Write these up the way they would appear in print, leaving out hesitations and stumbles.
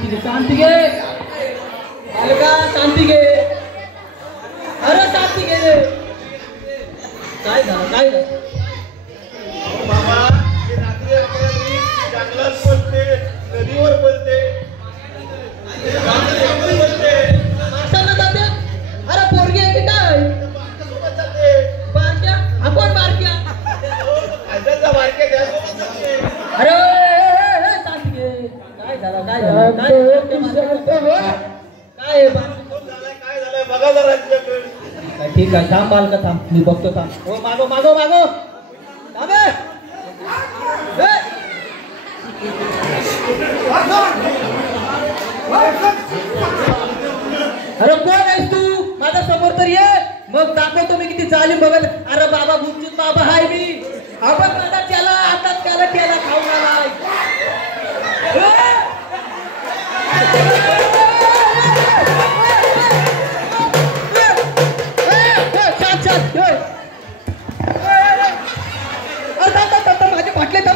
शांती घे बालका, शांती घे. अरे शांती घे. काय झालं काय झालं बाबा? रात्री अपरात्री जंगलात बोलते, नदीवर बोलते, माणसांना जाते. अरे पोरगी आहे की काय? बारक्या आपण बारक्या. अरे शांती घे. काय झालं काय झालं काय झालंय बघा जरा. ठीक आहे थांब बालका थांब, मी बघतो थांब. हो मागो मागो मागो थांब. अरे कोण आहेस तू? माझ्या समोर तर ये, मग दाखवतो मी किती जालीम बघत. अरे बाबा बुंचूत बाबा हाय मी. आपण माझा त्याला आता त्याला खाऊन आलाय.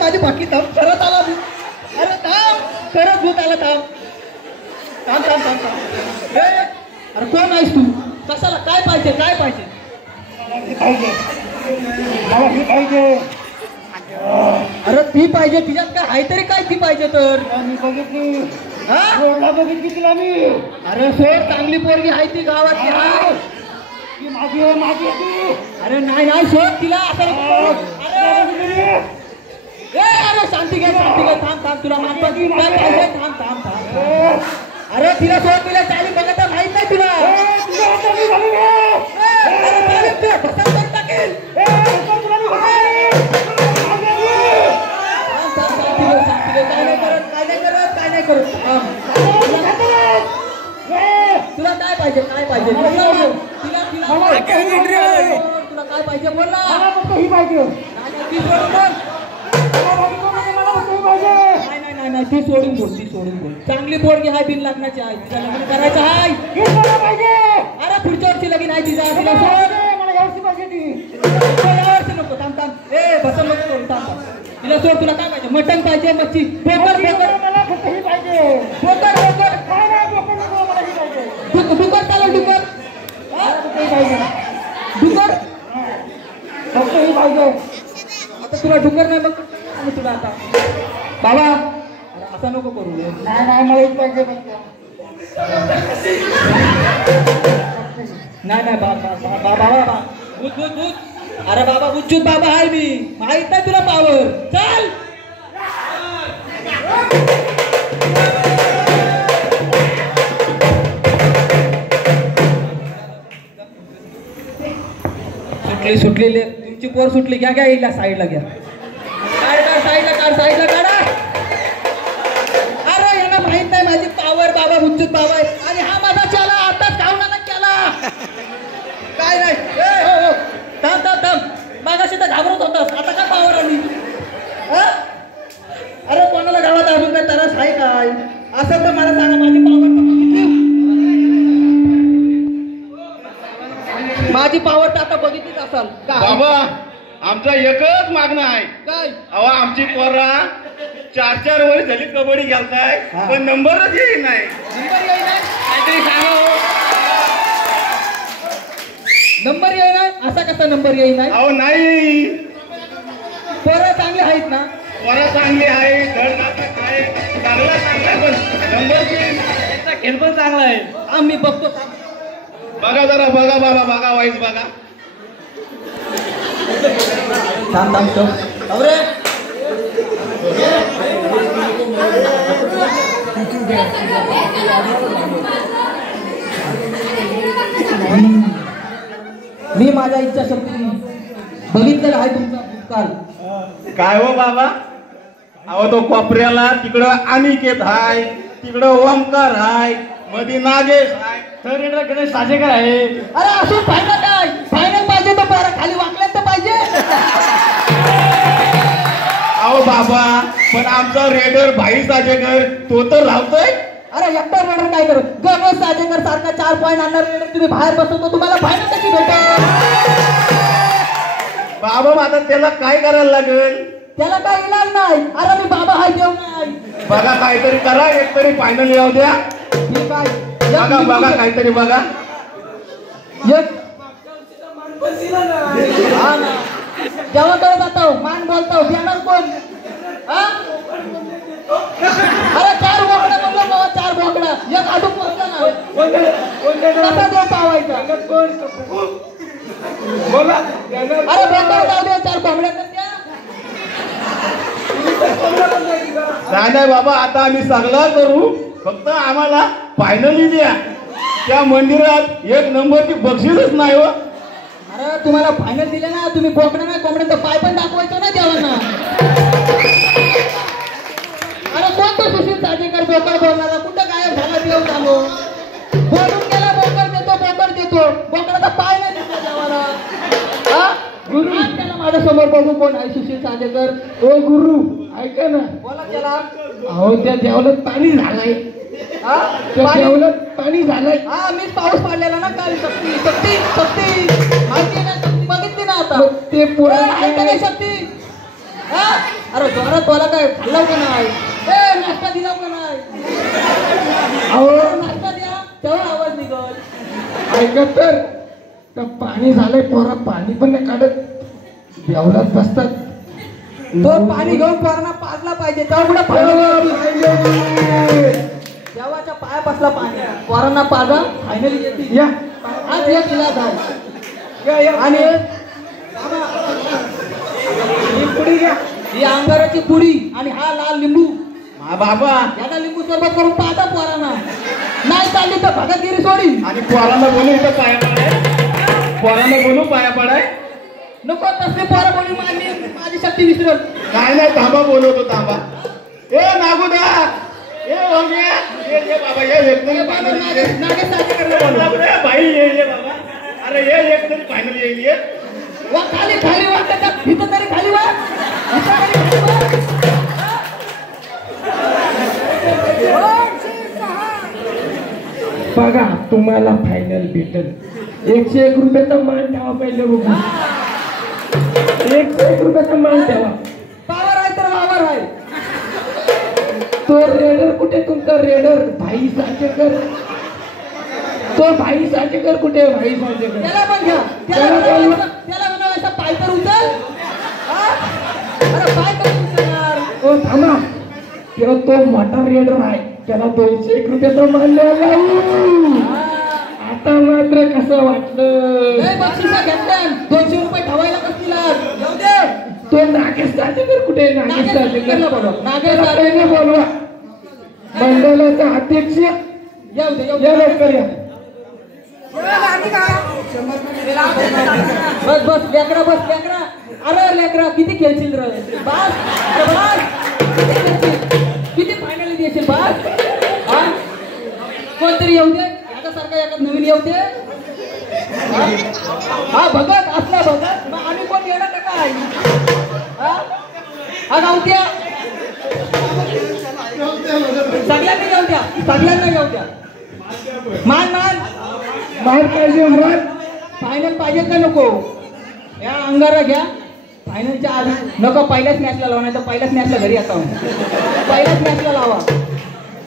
माझी बाटली थांब. परत आला. अरे थांब, परत भूत आला. थांब थांब थांब थांब थांब. अरे कोण आहेस तू? कशाला काय पाहिजे काय पाहिजे? अरे ती पाहिजे तिच्यात काय आहे तरी काय ती पाहिजे तर? मी बघितली तुला मी. अरे सोड, चांगली पोरगी आहे ती गावातली. अरे नाही नाही सोड तिला. अरे शांती घे शांती घे. थांब थांब तुला मागतो काय पाहिजे. थांब थांब थांब. अरे तिला सोड, तिला चाली बघत माहित नाही तुला. तुला काय पाहिजे काय पाहिजे तिला तुला काय पाहिजे बोल ना. नाही ती सोडून बोल, ती सोडून बोल. चांगली पोरगी हाय, बिन लग्नाची आहे, तिला लग्न करायचं हाय. अरे पुढच्या वर्षी लगीन आहे तिचा. तिला सोड, यावर्षी नको. थांब थांब. ए बसा नको सोड. थांब थांब. तिला सोड. तुला काय पाहिजे? मटण पाहिजे, मच्छी, बोकर डुकर चालेल. डुकर डुकर फक्त ही पाहिजे. आता तुला डुकर नाही बघ तुला. आता बाबा असं नको करू. नाही मला एक पाहिजे. नाही बाबा भूत भूत भूत. अरे बाबा बुच्चूत बाबा आहे मी. माहित नाही तुला पावर. चल सुटलेली तुमची पोर सुटली. घ्या घ्या येईल साईडला घ्या. साईडला काढा. अरे यांना माहित नाही माझी पावर. बाबा बुच्चूत बाबा आहे आणि हा माझा चला आताच खाऊन केला. काय नाही. हो थांब थांब थांब. मागाशी तर घाबरत होतास, आता काय पावर आली? अरे कोणाला गावात अजून काय तरस आहे काय? असं तर मला सांगा माझी पावर. माझी पावर तर आता बघितलीच असाल का? बाबा आमचा एकच मागणं आहे. काय? अहो आमची पोरा 4-4 वर्ष झाली कबड्डी खेळताय, पण नंबरच येईल नाही. नंबर येई नाही काहीतरी सांगा. नंबर येई नाही असा कसा नंबर येई नाही? अहो नाही, पोरं चांगले आहेत ना? पोरा चांगली आहे, धडधाकट आहे, चांगला पण नंबर येईल. त्याचा खेळ पण चांगला आहे. आम्ही बघतो. बघा जरा, बघा बाबा, बघा वाईस बघा. थांब थांब ठेव. अरे मी माझ्या इच्छाशक्ती बघितलेला आहे तुमचा भूतकाळ. काय हो बाबा? अहो तो कोपऱ्याला तिकडं अनिकेत हाय, तिकडं ओमकार हाय, मध्ये नागेश हाय, थर्ड गणेश साजेकर आहे. अरे असून फायनल काय? फायनल पाहिजे तर बरं, खाली वाकल्यात तर पाहिजे. अहो बाबा पण आमचा रेडर भाई साजेकर तो तर लावतोय. अरे एकटा रेडर काय करू? गणेश साजेकर सारखा 4 पॉईंट आणणार रेडर तुम्ही बाहेर बसवतो, तुम्हाला फायनल कशी भेटेल? बाबा आता त्याला काय करायला लागेल? त्याला काय इलाज नाही. अरे मी बाबा हाय देव नाही. बघा काहीतरी करा, एक तरी फायनल येऊ द्या. ठीक आहे. बघा बघा काहीतरी बघा. एक हा ना. जेव्हा करत जातो मान बोलतो देणार कोण? हा? अरे 4 बोकडा म्हणलं बाबा, 4 बोकडा एक आडू पोचला ना. कसा देव पावायचा? बोला. अरे बोकड जाऊ दे, 4 कोंबड्या तर द्या. नाही नाही बाबा, आता आम्ही सगळं करू, फक्त आम्हाला फायनली द्या. त्या मंदिरात 1 नंबरची बक्षीसच नाही हो. अरे तुम्हाला फायनल दिले ना, तुम्ही बोकडा नाही कोंबड्यांचा पाय पण दाखवायचो ना देवांना. अरे कोण तो सुशील साजेकर बोकड बोलणारा? कुठं गायब झाला देव चालू? बोलून गेला बोकड देतो, बोकडाचा पाय नाही दिसला देवाला. हा गुरु त्याला माझ्या समोर बघू कोण आहे सुशील साजेकर? ओ गुरु ऐका ना. बोला त्याला. अहो त्या देवलात पाणी झालंय. हा त्या पाणी- देवलात पाणी झालंय. हा मीच पाऊस पडलेला ना काल. शक्ती शक्ती शक्ती माहिती ना, शक्ती बघितली ना आता. मग ते पोरं आहे का नाही शक्ती? हा? अरे जोरात बोला, काय खाल्लं का नाही? नाश्ता दिला का नाही? अहो नाश्ता द्या तेव्हा आवाज निघल. ऐका तर पाणी झालंय, पोरा पाणी पण नाही काढत, देवलात बसतात. तो पाणी घेऊन पोरांना पाजला पाहिजे, तेव्हा कुठं फायनल. देवाच्या पाया बसला पाणी, पोरांना पाजा फायनली येते. या आज एक इलाज आहे. आणि ही पुढे घ्या. ही अंगाराची पुडी आणि हा लाल लिंबू. हा बाबा, याला लिंबू सरबत करून पाजा पोरांना. नाही चालली तर भगतगिरी सोडी. आणि पोरांना बोलू इथं पाया पडाय, पोरांना बोलू पाया पडाय. नको तसली पोरं कोणी मारली, माझी शक्ती विसरल. काय नाही, थांबा बोलवतो थांबा. ए नागुदा, ए ओंग्या, ये बाबा, ये एक तरी फायनल येईल. नागे साजेकर नागुदा, भाई ये बाबा. अरे ये एक तरी फायनल येईल. ये वा खाली खाली वा त्याच्या इथं तरी खाली वा. इथं तरी खाली वा. बघा तुम्हाला फायनल भेटल. 101 रुपयाचा मान ठेवा पहिले बघू. 101 रुपयाचा मान ठेवा. पावर आहे तर वावर आहे. तो रेडर कुठे तुमचा रेडर? भाई साजेकर. तो भाई साजेकर कुठे? भाई साजेकर त्याला पण घ्या. त्याला म्हणायचं पाय तर उचल. हा? अरे पाय तर उचलणार. ओ थांबा, तेव्हा तो मोठा रेडर आहे, त्याला 201 रुपयाचा मान द्यायला लावू. आता मात्र कसं वाटलं? लय बक्षिसा घेतल्या. 200 रुपये ठेवायला कसली लाज? जाऊ दे. तो नागेश साजेकर कुठे? नागेश नागेश साजेकर बोलवा. नागेश त्याला साजेकर. पहिले बोलवा. मंडळाचा अध्यक्ष येऊ दे, येऊ या दे. लवकर या. बस बस लेकरा, बस लेकरा. अरे लेकरा किती खेळशील रे? बस अरे बस. किती फायनली देशील? बस. हा? कोणतरी येऊ दे, याच्यासारखा एका नवीन येऊ दे. हा? हा भगत असला भगत, मग आम्ही कोण येणार का काय? हा गावत्या सगळ्यांना येऊ द्या, सगळ्यांना येऊ द्या. मान मान मान पाहिजे मान. फायनल पाहिजे का नको? या अंगारा घ्या. फायनलच्या आधी नको, पहिल्याच मॅचला लावा, नाही तर पहिल्याच मॅचला घरी आता. पहिल्याच मॅचला लावा.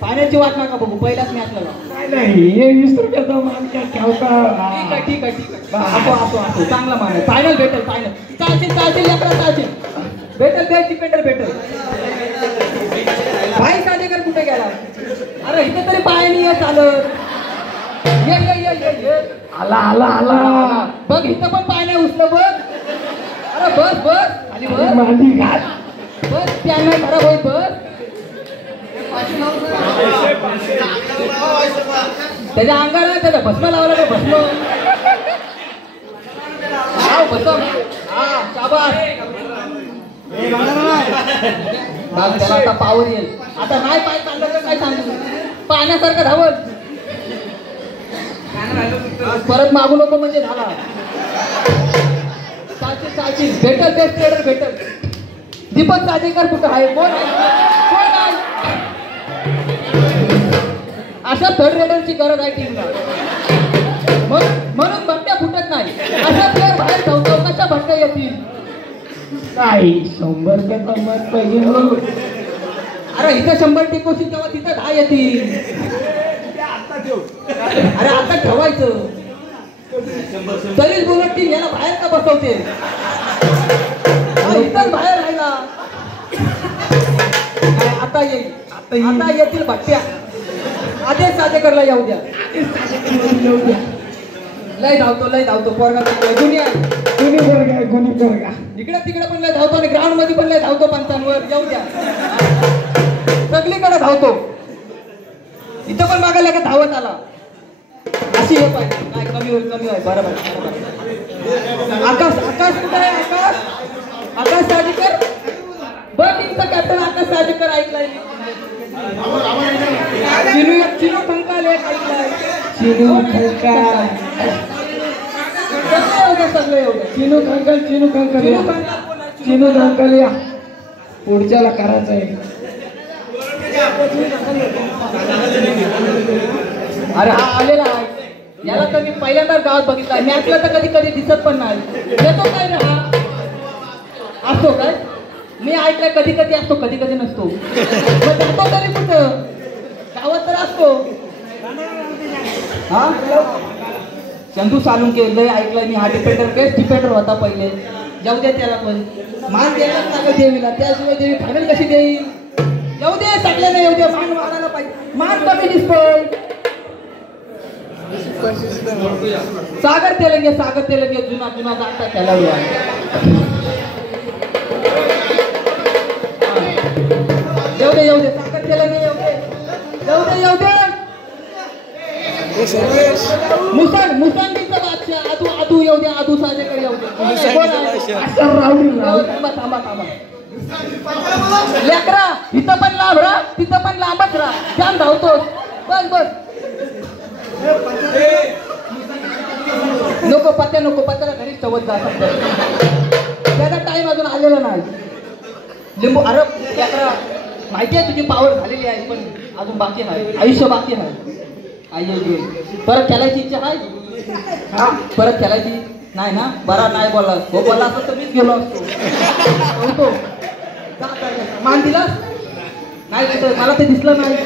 फायनलची वाट नका बघू, पहिल्याच मॅचला लावा. नाही नाही, हे 20 रुपयाचा मान काय ठेवता? ठीक आहे ठीक आहे ठीक आहे. असो चांगला मान आहे. फायनल भेटेल, फायनल. चालशील लेकरा चालशील. भेटेल तिकडे भेटेल. भाई साजेकर कुठे गेला? अरे इथे तरी पायाने ये चालत. ये ये ये ये ये. आला आला आला. बघ इथं पण पाय नाही उचलं बघ. अरे बस बस खाली बस. मांडी घाल. बस त्यांना खराब होईल बस. त्याच्या अंगाला त्याचा भस्म लावला का? भस्म भस्म. हा शाबास. बघ त्याला आता पावर येईल. आता नाही पाय चाललं तर काय सांगू? पाण्यासारखं धावत परत मागू नको म्हणजे झाला. चालशील भेटल बेस्ट ट्रेडर भेटल. दीपक साजेकर कुठं आहे? कोण आहे? अशा थर्ड रेडरची गरज आहे टीमला. म्हणून भट्ट्या फुटत नाही. अशा प्लेअर बाहेर धावतो, कशा भट्ट्या येतील? नाही 100 का मत पाहिजे हो. अरे इथं 100 टिकोशी तेव्हा तिथं 10 येतील. अरे आता ठेवायचं. तरीच बुलेट टीम याला बाहेर का बसवते? इथं बाहेर राहिला. आता येईल. आता येतील भट्ट्या. आदेश साजेकरला येऊ द्या. लय धावतो पोरगा गुन्हे आहे. गुन्हे पोरगा इकडे तिकडे पण लय धावतो आणि ग्राउंड मध्ये पण लय धावतो पंचांवर. येऊ द्या. सगळीकडे धावतो. इथं पण मागायला का धावत आला. अशी हे पाहिजे. काय कमी होईल बरोबर. आकाश कुठे आहे? आकाश साजेकर. बघ टीमचा कॅप्टन आकाश साजेकर ऐकलाय. चिनू कंकाल एक ऐकलाय. चिनू कंकाल सगळे एवढे चिनू कंकाल या पुढच्याला करायचं आहे. अरे हा आलेला आहे. याला तर मी पहिल्यांदा गावात बघितला. मॅचला तर कधी दिसत पण नाही. येतो काय रे हा? असतो काय? मी ऐकलंय कधी असतो कधी नसतो. मग जातो तरी कुठं? गावात तर असतो. हा चंदू सालुंके लय ऐकलंय मी. हा डिपेंडर होता पहिले. जाऊ दे त्याला पण मान द्यायला लागेल देवीला. त्याशिवाय देवी फायनल कशी देईल? जाऊ दे सगळ्यांना येऊ दे. मान वाढायला पाहिजे. मान कमी दिसतोय. सागर तेलंगे जुना जाता खेळाडू आहे. येऊ दे सागर तेलंगे येऊ दे. मुसांडीचा बादशाह आदू येऊ दे. आदू साजेकर येऊ दे. थांबा लेकरा. इथं पण लांब राहा तिथं पण लांबच राहा. जाम धावतोस. बस नको पत्त्याला घरीच ठेवत जा. त्याचा टाइम अजून आलेला नाही. लिंबू अरे लेकरा माहिती आहे तुझी पावर झालेली आहे पण अजून बाकी आहे. आयुष्य बाकी आहे. परत खेळायची इच्छा आहे? हा परत खेळायची नाही ना? बरा नाही बोलला. हो बोलला असं तर मीच गेलो असतो. मान दिला नाही मला ते दिसलं नाही.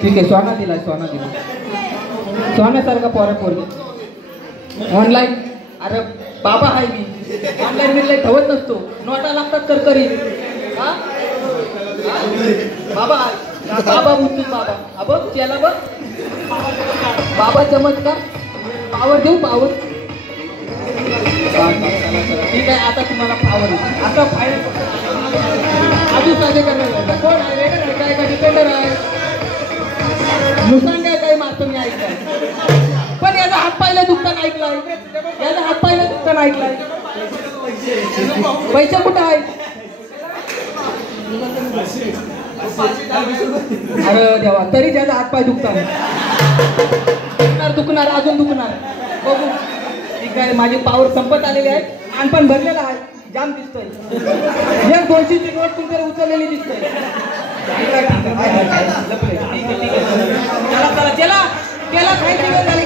ठीक आहे. सोना दिला सोन्यासारखा पोरगी ऑनलाईन. अरे बाबा आहे मी. ऑनलाईन मी ठेवत नसतो. नोटा लागतात तर करी. बाबा मुद्दू बाबा त्याला बघ. बाबा चमत्कार. पावर देऊ पावर. ठीक आहे. आता तुम्हाला पावर आता फायनल आजू साजे करणार. कोण आहे? वेगळं काय का डिपेंडर आहे? नुकसान काय मारतो मी ऐकलाय. पण याचा हात पायला दुखताना ऐकलाय. पैसे कुठं आहे? अरे देवा तरी त्याचा हातपाय दुखतात. अजून दुखणार. बघू ठीक आहे. माझी पावर संपत आलेली आहे. आणपण भरलेला आहे. जाम दिसतोय. 200ची नोट तुमच्याकडे उचललेली दिसतोय. त्याला खायची वेळ झाली.